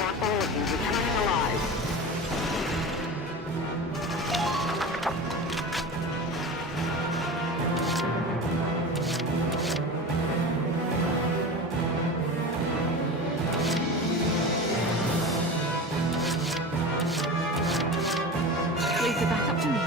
want all of you returning alive. Leave the back up to me.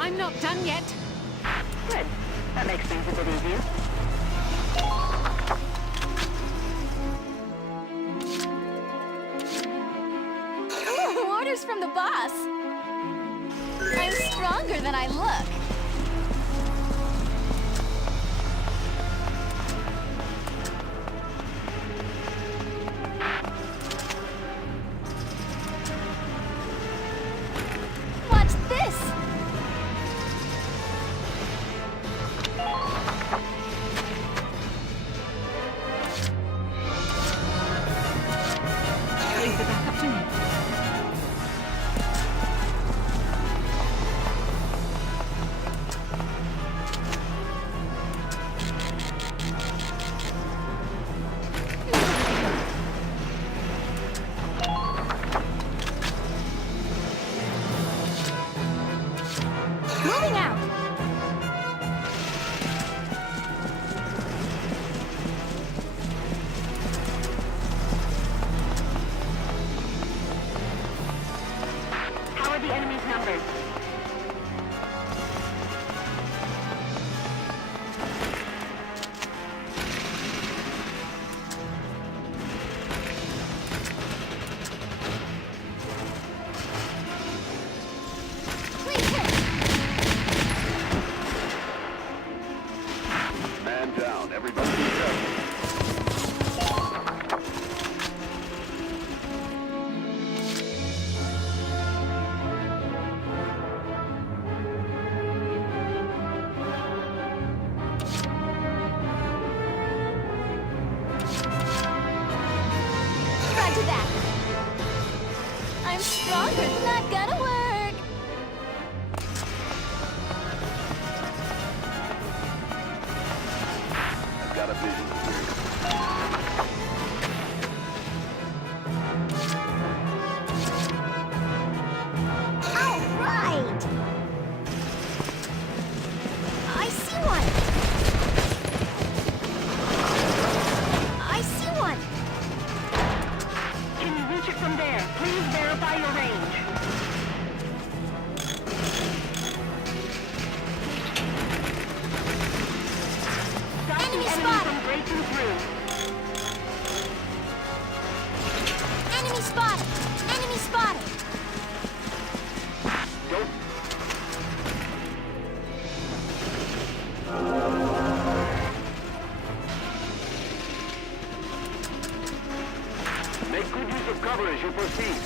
I'm not done yet. Good. That makes things a bit easier. Ooh, orders from the boss. I'm stronger than I look. Watch this! Leave the back up to me. Moving out! How are the enemy's numbers? Please hit! Man down, everybody together. Roger that! I'm stronger, not gonna work! I've got a vision. All right! I see one! I see one! Can you reach it from there? Please verify your range. Stop the Enemy enemy spotted! from breaking through. Enemy spotted! Enemy spotted! Don't make good use of cover as you proceed.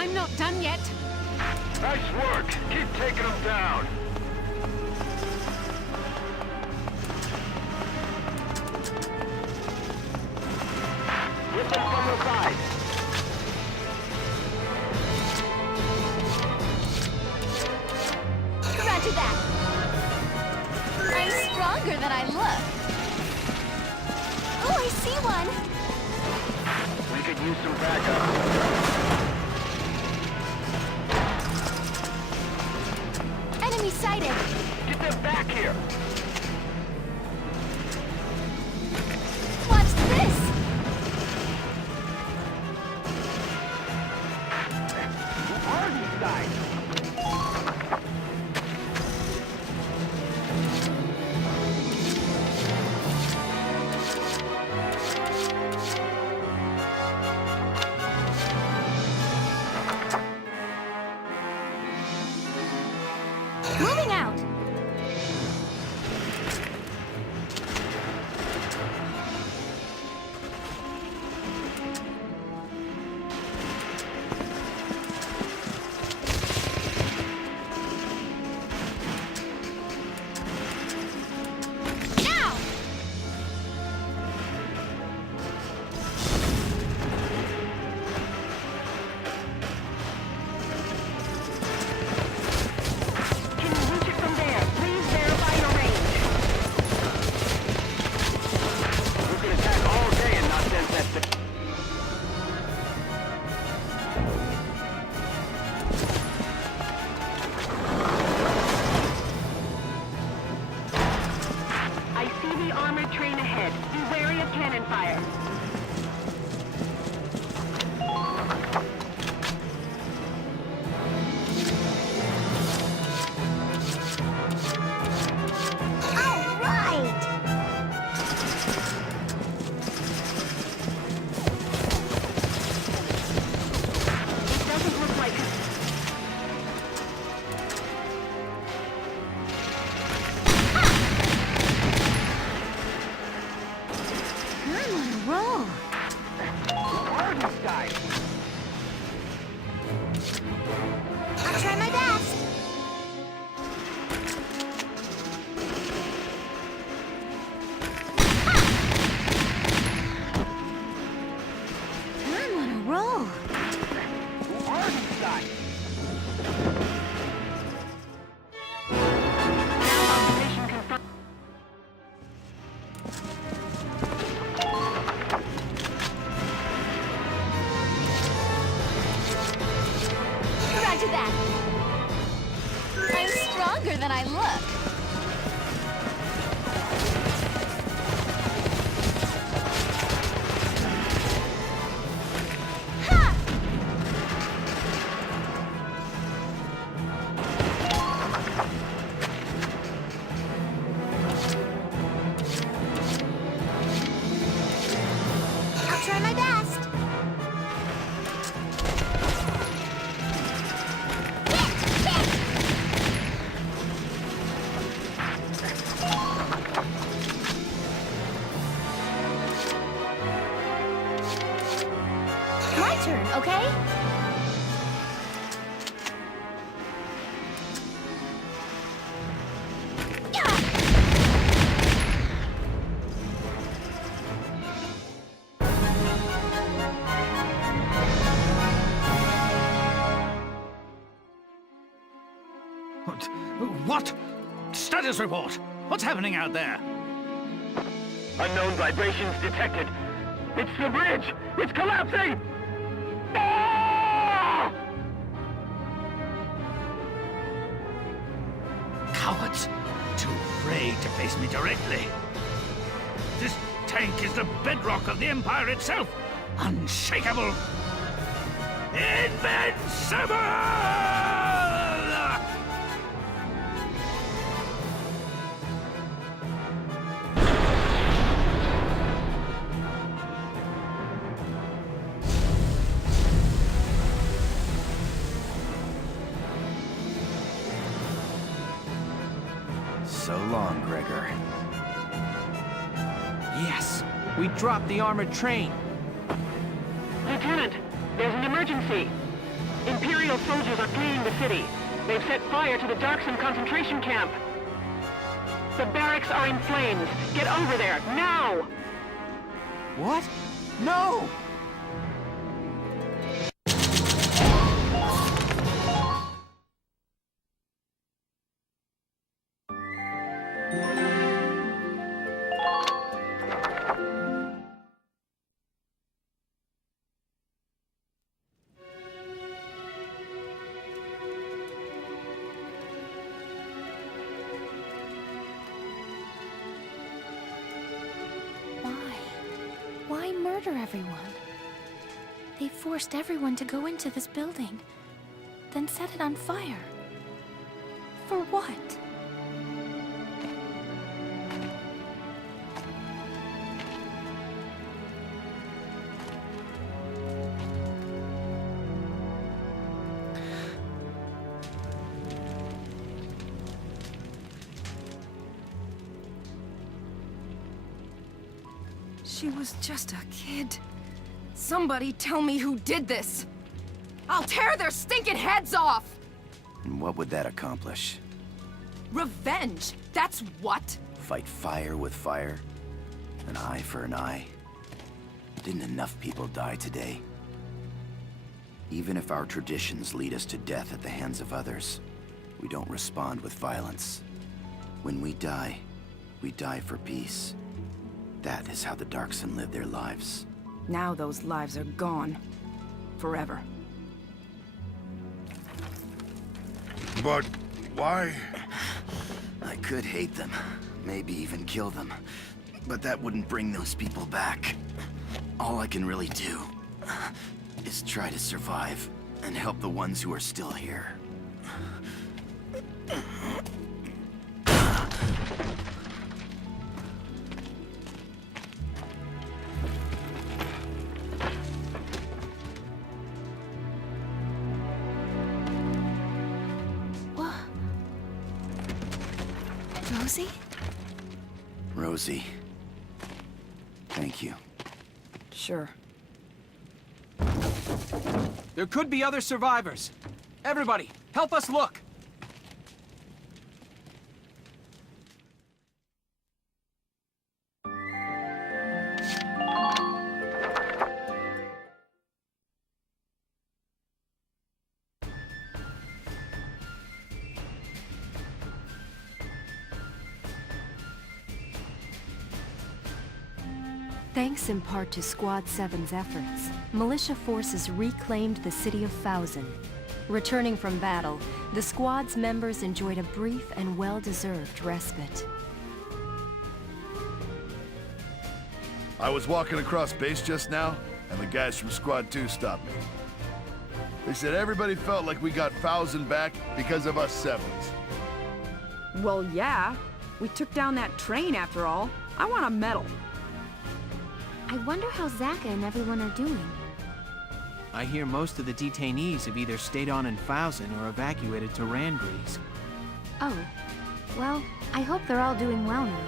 I'm not done yet. Nice work. Keep taking them down. Hit them from the side. Roger that. I'm stronger than I look. Oh, I see one. We could use some backup. Enemy sighted. Get them back here. Watch this. Who are these guys? Moving out. Now! Can you reach it from there? Please verify your range. We could attack all day and not sense that. I see the armored train ahead. Be wary of cannon fire. All right. It doesn't look like... I'm on a roll. Who are these guys? I'll try my best. I'm on a roll. Who are these guys? Observation confirmed. Roger that. I'm stronger than I look. Ha! I'll try my best. My turn, okay? What? Status report. What's happening out there? Unknown vibrations detected. It's the bridge! It's collapsing! Ah! Cowards. Too afraid to face me directly. This tank is the bedrock of the Empire itself. Unshakable. Invincible! So long, Gregor. Yes, we dropped the armored train. Lieutenant, there's an emergency. Imperial soldiers are fleeing the city. They've set fire to the Darkson concentration camp. The barracks are in flames. Get over there, now! What? No! Why murder everyone? They forced everyone to go into this building, then set it on fire. For what? She was just a kid. Somebody tell me who did this! I'll tear their stinking heads off! And what would that accomplish? Revenge! That's what? Fight fire with fire? An eye for an eye? Didn't enough people die today? Even if our traditions lead us to death at the hands of others, we don't respond with violence. When we die for peace. That is how the Darkson live their lives. Now those lives are gone. Forever. But why? I could hate them, maybe even kill them, but that wouldn't bring those people back. All I can really do is try to survive and help the ones who are still here. Rosie? Rosie. Thank you. Sure. There could be other survivors. Everybody, help us look! Thanks in part to Squad 7's efforts, militia forces reclaimed the city of Fausen. Returning from battle, the Squad's members enjoyed a brief and well-deserved respite. I was walking across base just now, and the guys from Squad 2 stopped me. They said everybody felt like we got Fausen back because of us Sevens. Well, yeah. We took down that train after all. I want a medal. I wonder how Zaka and everyone are doing. I hear most of the detainees have either stayed on in Fausen or evacuated to Randgreaves. Oh. Well, I hope they're all doing well now.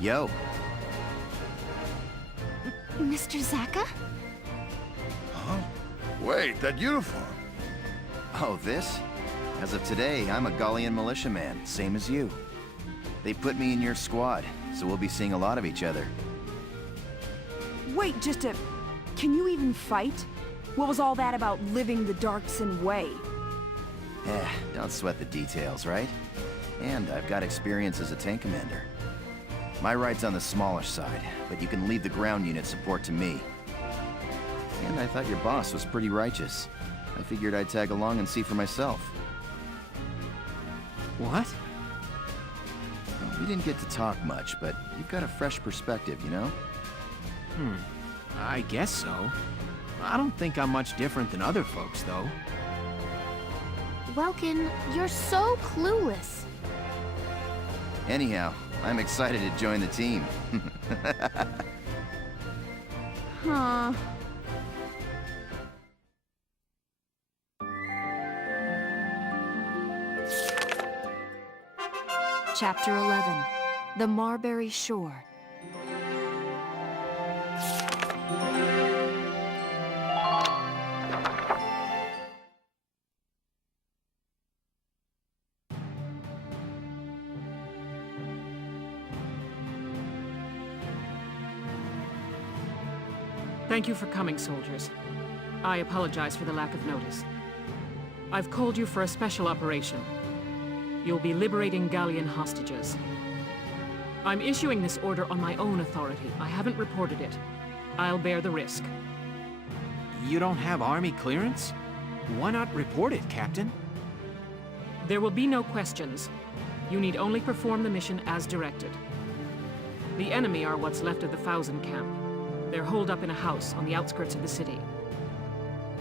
Yo. Mr. Zaka? Huh? Wait, that uniform. Oh, this? As of today, I'm a Gallian militiaman, same as you. They put me in your squad, so we'll be seeing a lot of each other. Wait, just a... Can you even fight? What was all that about living the Darkson way? Don't sweat the details, right? And I've got experience as a tank commander. My right's on the smallish side, but you can leave the ground unit support to me. And I thought your boss was pretty righteous. I figured I'd tag along and see for myself. What? We didn't get to talk much, but you've got a fresh perspective, you know? I guess so. I don't think I'm much different than other folks, though. Welkin, you're so clueless. Anyhow, I'm excited to join the team. Huh. Chapter 11. The Marbury Shore. Thank you for coming, soldiers. I apologize for the lack of notice. I've called you for a special operation. You'll be liberating Gallian hostages. I'm issuing this order on my own authority. I haven't reported it. I'll bear the risk. You don't have army clearance? Why not report it, Captain? There will be no questions. You need only perform the mission as directed. The enemy are what's left of the Thousand camp. They're holed up in a house on the outskirts of the city.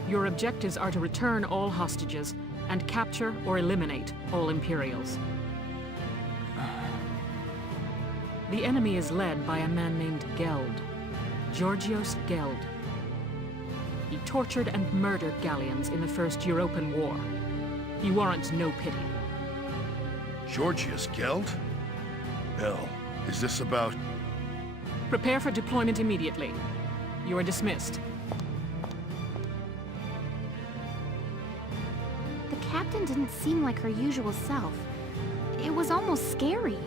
Your objectives are to return all hostages and capture or eliminate all Imperials. The enemy is led by a man named Geld. Georgios Geld. He tortured and murdered Gallians in the First European War. He warrants no pity. Georgios Geld? Hell, is this about... Prepare for deployment immediately. You are dismissed. The captain didn't seem like her usual self. It was almost scary.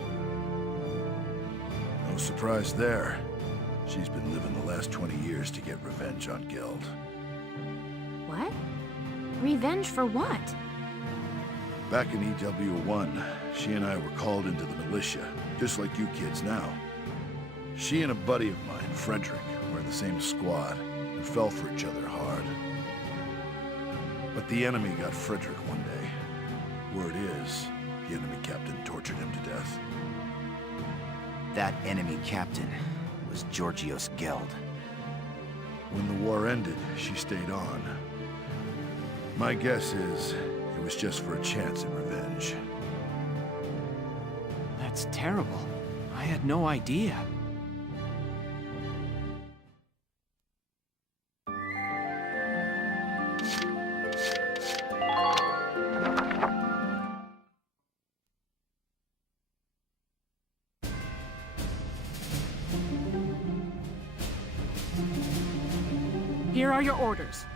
No surprise there. She's been living the last 20 years to get revenge on Geld. What? Revenge for what? Back in EW1, she and I were called into the militia, just like you kids now. She and a buddy of mine, Frederick, were in the same squad and fell for each other hard. But the enemy got Frederick one day. Word is, the enemy captain tortured him to death. That enemy captain was Georgios Geld. When the war ended, she stayed on. My guess is it was just for a chance at revenge. That's terrible. I had no idea. Here are your orders.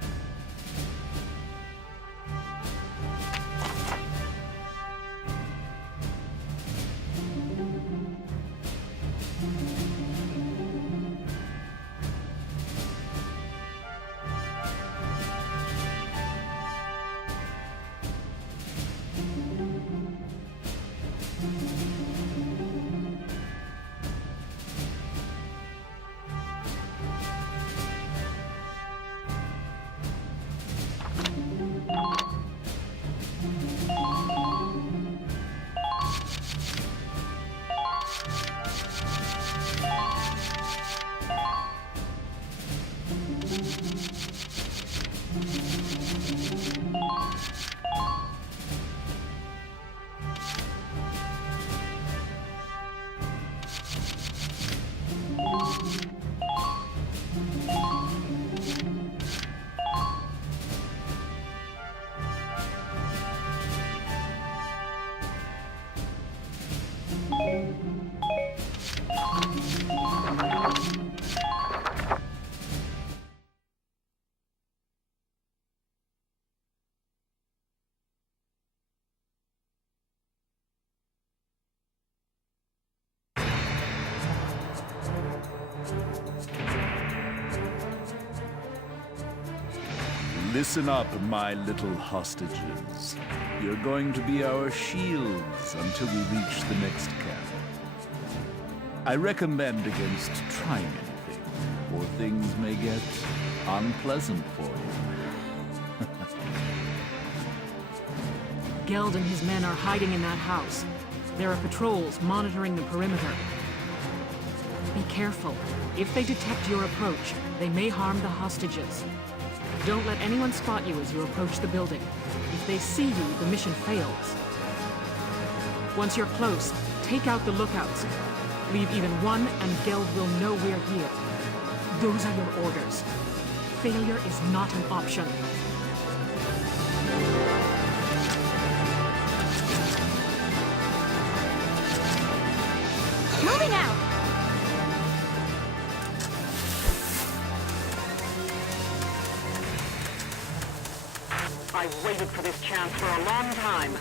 Listen up, my little hostages. You're going to be our shields until we reach the next camp. I recommend against trying anything, or things may get unpleasant for you. Geld and his men are hiding in that house. There are patrols monitoring the perimeter. Be careful. If they detect your approach, they may harm the hostages. Don't let anyone spot you as you approach the building. If they see you, the mission fails. Once you're close, take out the lookouts. Leave even one, and Geld will know we're here. Those are your orders. Failure is not an option. Moving out! I've waited for this chance for a long time.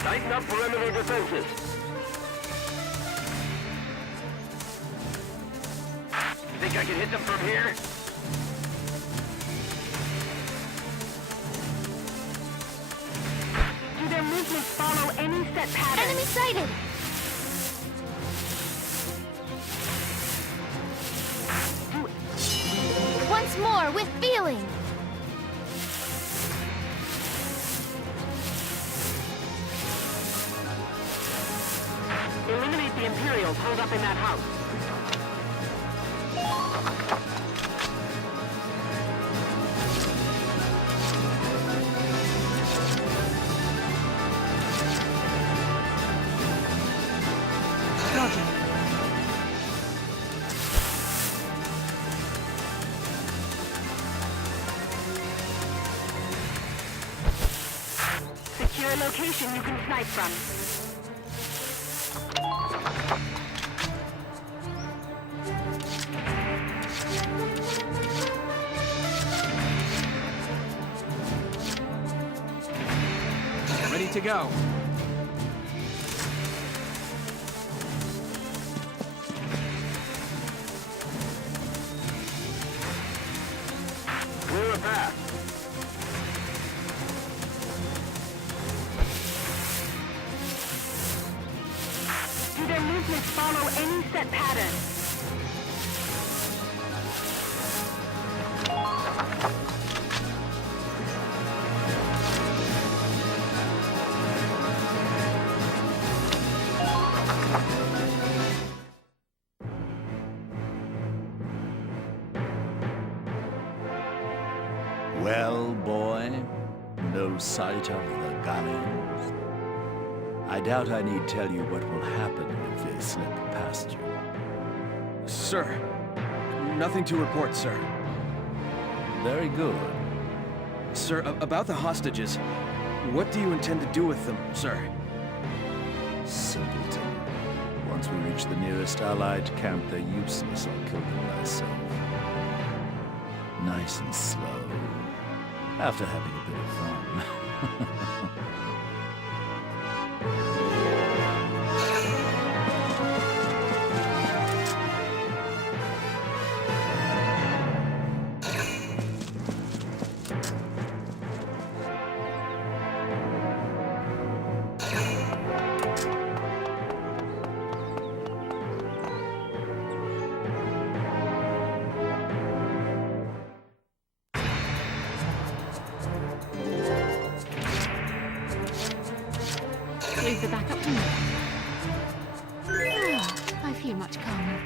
Tighten up perimeter defenses. Think I can hit them from here? Do their movements follow any set pattern? Enemy sighted! Once more, with feeling! Eliminate the Imperials holed up in that house. Secure a location you can snipe from. Ready to go. Clear a path. Do their movements follow any set pattern? Well, boy, no sight of the galleons. I doubt I need tell you what will happen if they slip past you. Sir, nothing to report, sir. Very good. Sir, about the hostages, what do you intend to do with them, sir? Simpleton. Once we reach the nearest Allied camp, they're useless. I'll kill them myself. Nice and slow. After having a bit of fun. Leave the backup to me. Ah, I feel much calmer.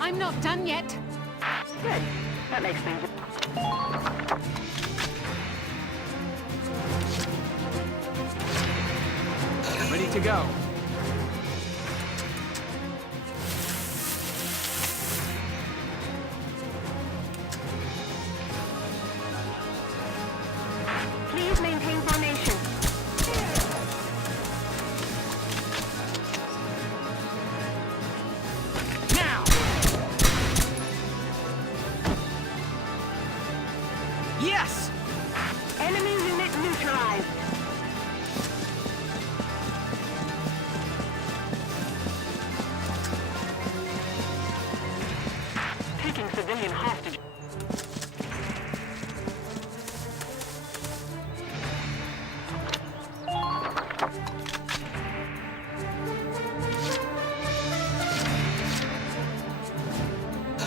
I'm not done yet. Good. That makes things... Ready to go. Please maintain formation. Now! Yes! Enemy unit neutralized. Taking civilian hostage.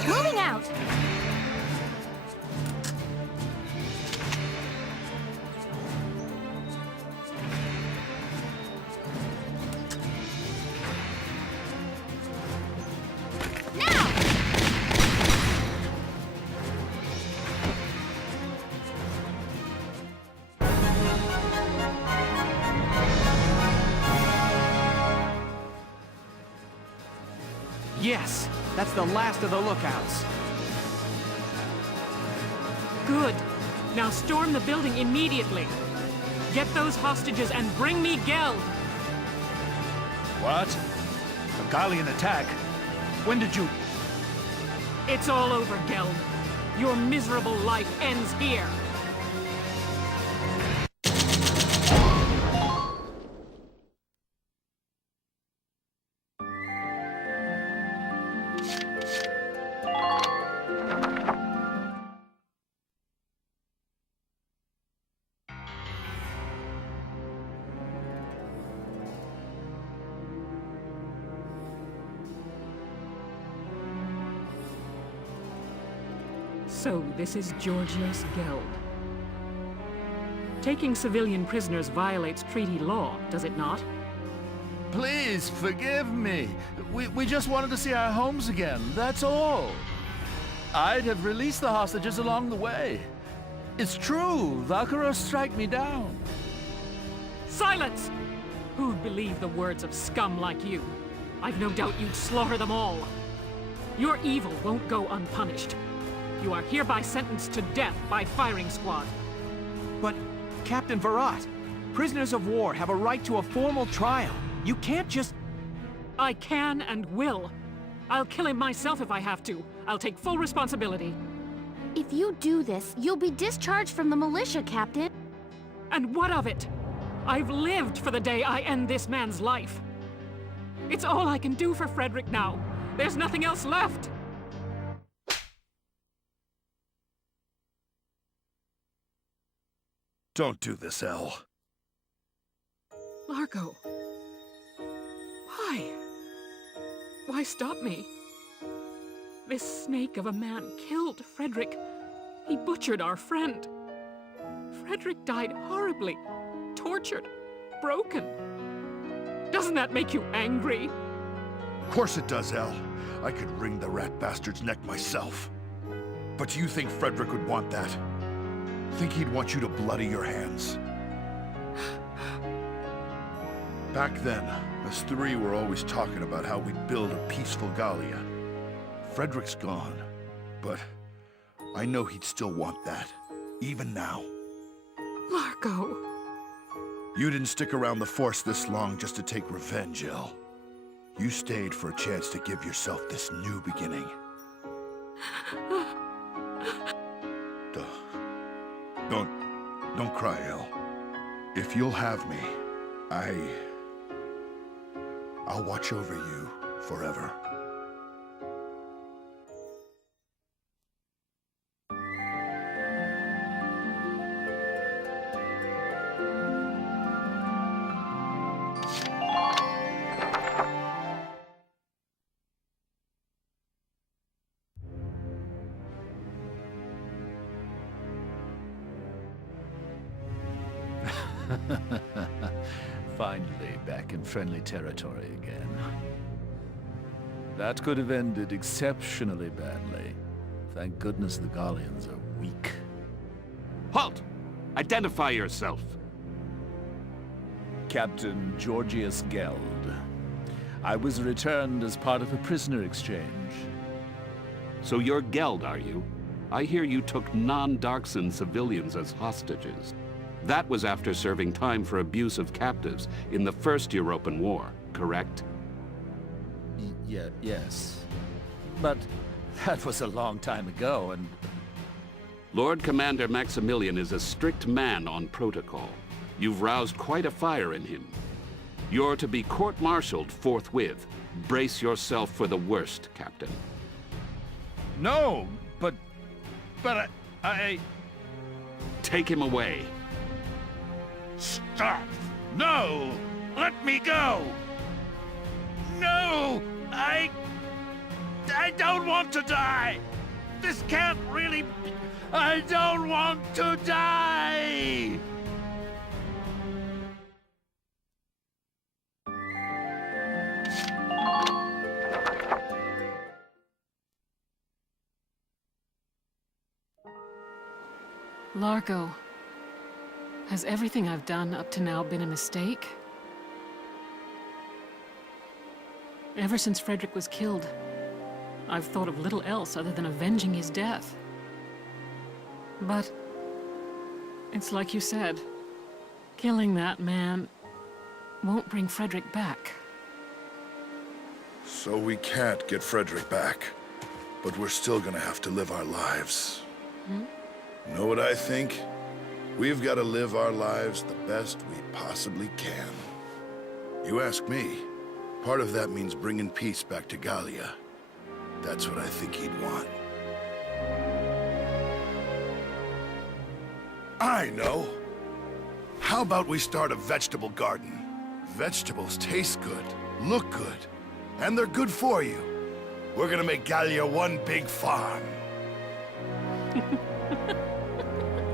Moving out! Now! Yes! That's the last of the lookouts. Good. Now storm the building immediately. Get those hostages and bring me Geld. What? A Gallian attack? When did you... It's all over, Geld. Your miserable life ends here. So this is Georgios Geld. Taking civilian prisoners violates treaty law, does it not? Please, forgive me. We just wanted to see our homes again, that's all. I'd have released the hostages along the way. It's true, Valkyria strike me down. Silence! Who'd believe the words of scum like you? I've no doubt you'd slaughter them all. Your evil won't go unpunished. You are hereby sentenced to death by firing squad. But, Captain Virat, prisoners of war have a right to a formal trial. You can't just... I can and will. I'll kill him myself if I have to. I'll take full responsibility. If you do this, you'll be discharged from the militia, Captain. And what of it? I've lived for the day I end this man's life. It's all I can do for Frederick now. There's nothing else left. Don't do this, Elle. Largo. Why? Why stop me? This snake of a man killed Frederick. He butchered our friend. Frederick died horribly, tortured, broken. Doesn't that make you angry? Of course it does, Elle. I could wring the rat bastard's neck myself. But do you think Frederick would want that? Think he'd want you to bloody your hands? Back then, us three were always talking about how we'd build a peaceful Gallia. Frederick's gone, but I know he'd still want that, even now. Largo. You didn't stick around the Force this long just to take revenge, Elle. You stayed for a chance to give yourself this new beginning. Don't cry, Elle. If you'll have me, I'll watch over you forever. Finally, back in friendly territory again. That could have ended exceptionally badly. Thank goodness the Gallians are weak. Halt! Identify yourself. Captain Georgios Geld. I was returned as part of a prisoner exchange. So you're Geld, are you? I hear you took non-Darkson civilians as hostages. That was after serving time for abuse of captives in the First European War, correct? Yes. But that was a long time ago, and... Lord Commander Maximilian is a strict man on protocol. You've roused quite a fire in him. You're to be court-martialed forthwith. Brace yourself for the worst, Captain. No, but I... Take him away. Stop! No! Let me go! No! I don't want to die! This can't really... I don't want to die! Largo, has everything I've done up to now been a mistake? Ever since Frederick was killed, I've thought of little else other than avenging his death. But it's like you said, killing that man won't bring Frederick back. So we can't get Frederick back, but we're still gonna have to live our lives. Know what I think? We've got to live our lives the best we possibly can. You ask me, part of that means bringing peace back to Gallia. That's what I think he'd want. I know! How about we start a vegetable garden? Vegetables taste good, look good, and they're good for you. We're gonna make Gallia one big farm.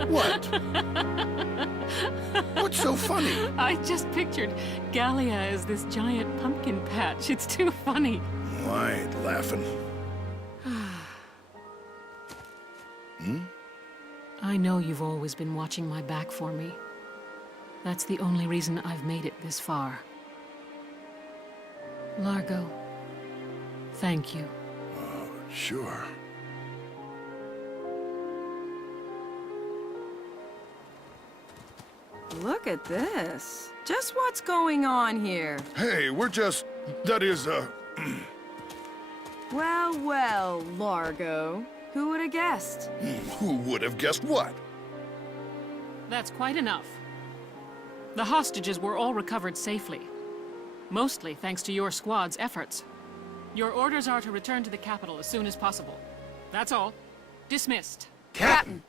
What? What's so funny? I just pictured Gallia as this giant pumpkin patch. It's too funny. I ain't laughing. I know you've always been watching my back for me. That's the only reason I've made it this far. Largo, thank you. Sure. Look at this. Just what's going on here? Hey, we're just... That is, Well, well, Largo. Who would have guessed? Who would have guessed what? That's quite enough. The hostages were all recovered safely. Mostly thanks to your squad's efforts. Your orders are to return to the capital as soon as possible. That's all. Dismissed. Captain!